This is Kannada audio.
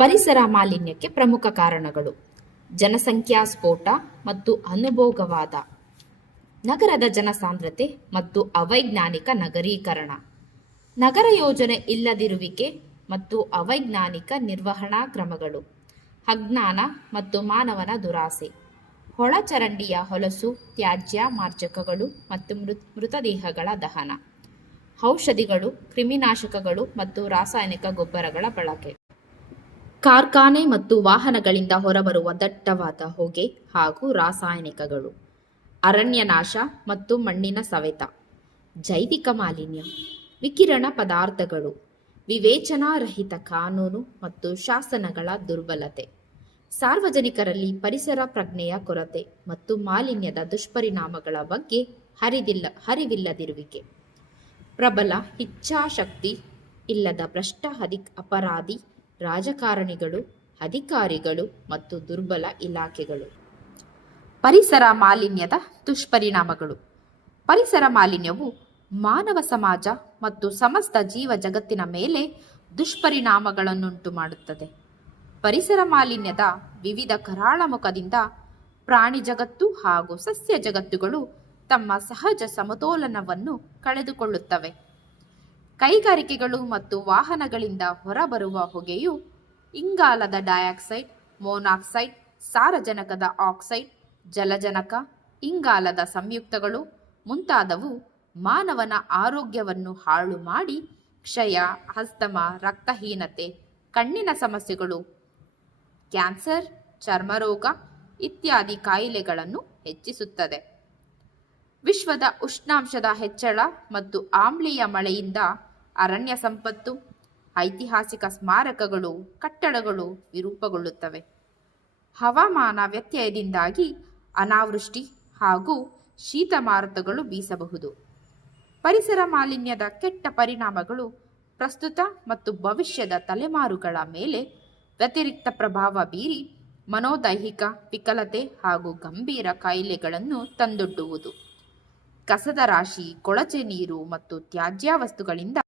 ಪರಿಸರ ಮಾಲಿನ್ಯಕ್ಕೆ ಪ್ರಮುಖ ಕಾರಣಗಳು: ಜನಸಂಖ್ಯಾ ಸ್ಫೋಟ ಮತ್ತು ಅನುಭೋಗವಾದ, ನಗರದ ಜನಸಾಂದ್ರತೆ ಮತ್ತು ಅವೈಜ್ಞಾನಿಕ ನಗರೀಕರಣ, ನಗರ ಯೋಜನೆ ಇಲ್ಲದಿರುವಿಕೆ ಮತ್ತು ಅವೈಜ್ಞಾನಿಕ ನಿರ್ವಹಣಾ ಕ್ರಮಗಳು, ಅಜ್ಞಾನ ಮತ್ತು ಮಾನವನ ದುರಾಸೆ, ಒಳಚರಂಡಿಯ ಹೊಲಸು, ತ್ಯಾಜ್ಯ ಮಾರ್ಜಕಗಳು ಮತ್ತು ಮೃತದೇಹಗಳ ದಹನ, ಔಷಧಿಗಳು, ಕ್ರಿಮಿನಾಶಕಗಳು ಮತ್ತು ರಾಸಾಯನಿಕ ಗೊಬ್ಬರಗಳ ಬಳಕೆ, ಕಾರ್ಖಾನೆ ಮತ್ತು ವಾಹನಗಳಿಂದ ಹೊರಬರುವ ದಟ್ಟವಾದ ಹೊಗೆ ಹಾಗೂ ರಾಸಾಯನಿಕಗಳು, ಅರಣ್ಯನಾಶ ಮತ್ತು ಮಣ್ಣಿನ ಸವೆತ, ಜೈವಿಕ ಮಾಲಿನ್ಯ, ವಿಕಿರಣ ಪದಾರ್ಥಗಳು, ವಿವೇಚನಾರಹಿತ ಕಾನೂನು ಮತ್ತು ಶಾಸನಗಳ ದುರ್ಬಲತೆ, ಸಾರ್ವಜನಿಕರಲ್ಲಿ ಪರಿಸರ ಪ್ರಜ್ಞೆಯ ಕೊರತೆ ಮತ್ತು ಮಾಲಿನ್ಯದ ದುಷ್ಪರಿಣಾಮಗಳ ಬಗ್ಗೆ ಅರಿವಿಲ್ಲದಿರುವಿಕೆ, ಪ್ರಬಲ ಇಚ್ಛಾಶಕ್ತಿ ಇಲ್ಲದ ಭ್ರಷ್ಟ ಅಪರಾಧಿ ರಾಜಕಾರಣಿಗಳು, ಅಧಿಕಾರಿಗಳು ಮತ್ತು ದುರ್ಬಲ ಇಲಾಖೆಗಳು. ಪರಿಸರ ಮಾಲಿನ್ಯದ ದುಷ್ಪರಿಣಾಮಗಳು. ಪರಿಸರ ಮಾಲಿನ್ಯವು ಮಾನವ ಸಮಾಜ ಮತ್ತು ಸಮಸ್ತ ಜೀವ ಜಗತ್ತಿನ ಮೇಲೆ ದುಷ್ಪರಿಣಾಮಗಳನ್ನುಂಟು ಮಾಡುತ್ತದೆ. ಪರಿಸರ ಮಾಲಿನ್ಯದ ವಿವಿಧ ಕರಾಳ ಮುಖದಿಂದ ಪ್ರಾಣಿ ಜಗತ್ತು ಹಾಗೂ ಸಸ್ಯ ಜಗತ್ತುಗಳು ತಮ್ಮ ಸಹಜ ಸಮತೋಲನವನ್ನು ಕಳೆದುಕೊಳ್ಳುತ್ತವೆ. ಕೈಗಾರಿಕೆಗಳು ಮತ್ತು ವಾಹನಗಳಿಂದ ಹೊರಬರುವ ಹೊಗೆಯು ಇಂಗಾಲದ ಡೈಆಕ್ಸೈಡ್, ಮೊನಾಕ್ಸೈಡ್, ಸಾರಜನಕದ ಆಕ್ಸೈಡ್, ಜಲಜನಕ, ಇಂಗಾಲದ ಸಂಯುಕ್ತಗಳು ಮುಂತಾದವು ಮಾನವನ ಆರೋಗ್ಯವನ್ನು ಹಾಳು ಮಾಡಿ ಕ್ಷಯ, ಅಸ್ತಮಾ, ರಕ್ತಹೀನತೆ, ಕಣ್ಣಿನ ಸಮಸ್ಯೆಗಳು, ಕ್ಯಾನ್ಸರ್, ಚರ್ಮರೋಗ ಇತ್ಯಾದಿ ಕಾಯಿಲೆಗಳನ್ನು ಹೆಚ್ಚಿಸುತ್ತದೆ. ವಿಶ್ವದ ಉಷ್ಣಾಂಶದ ಹೆಚ್ಚಳ ಮತ್ತು ಆಮ್ಲೀಯ ಮಳೆಯಿಂದ ಅರಣ್ಯ ಸಂಪತ್ತು, ಐತಿಹಾಸಿಕ ಸ್ಮಾರಕಗಳು, ಕಟ್ಟಡಗಳು ವಿರೂಪಗೊಳ್ಳುತ್ತವೆ. ಹವಾಮಾನ ವ್ಯತ್ಯಯದಿಂದಾಗಿ ಅನಾವೃಷ್ಟಿ ಹಾಗೂ ಶೀತ ಮಾರುತಗಳು ಬೀಸಬಹುದು. ಪರಿಸರ ಮಾಲಿನ್ಯದ ಕೆಟ್ಟ ಪರಿಣಾಮಗಳು ಪ್ರಸ್ತುತ ಮತ್ತು ಭವಿಷ್ಯದ ತಲೆಮಾರುಗಳ ಮೇಲೆ ವ್ಯತಿರಿಕ್ತ ಪ್ರಭಾವ ಬೀರಿ ಮನೋದೈಹಿಕ ವಿಕಲತೆ ಹಾಗೂ ಗಂಭೀರ ಕಾಯಿಲೆಗಳನ್ನು ತಂದೊಡ್ಡುವುದು. ಕಸದ ರಾಶಿ, ಕೊಳಚೆ ನೀರು ಮತ್ತು ತ್ಯಾಜ್ಯ ವಸ್ತುಗಳಿಂದ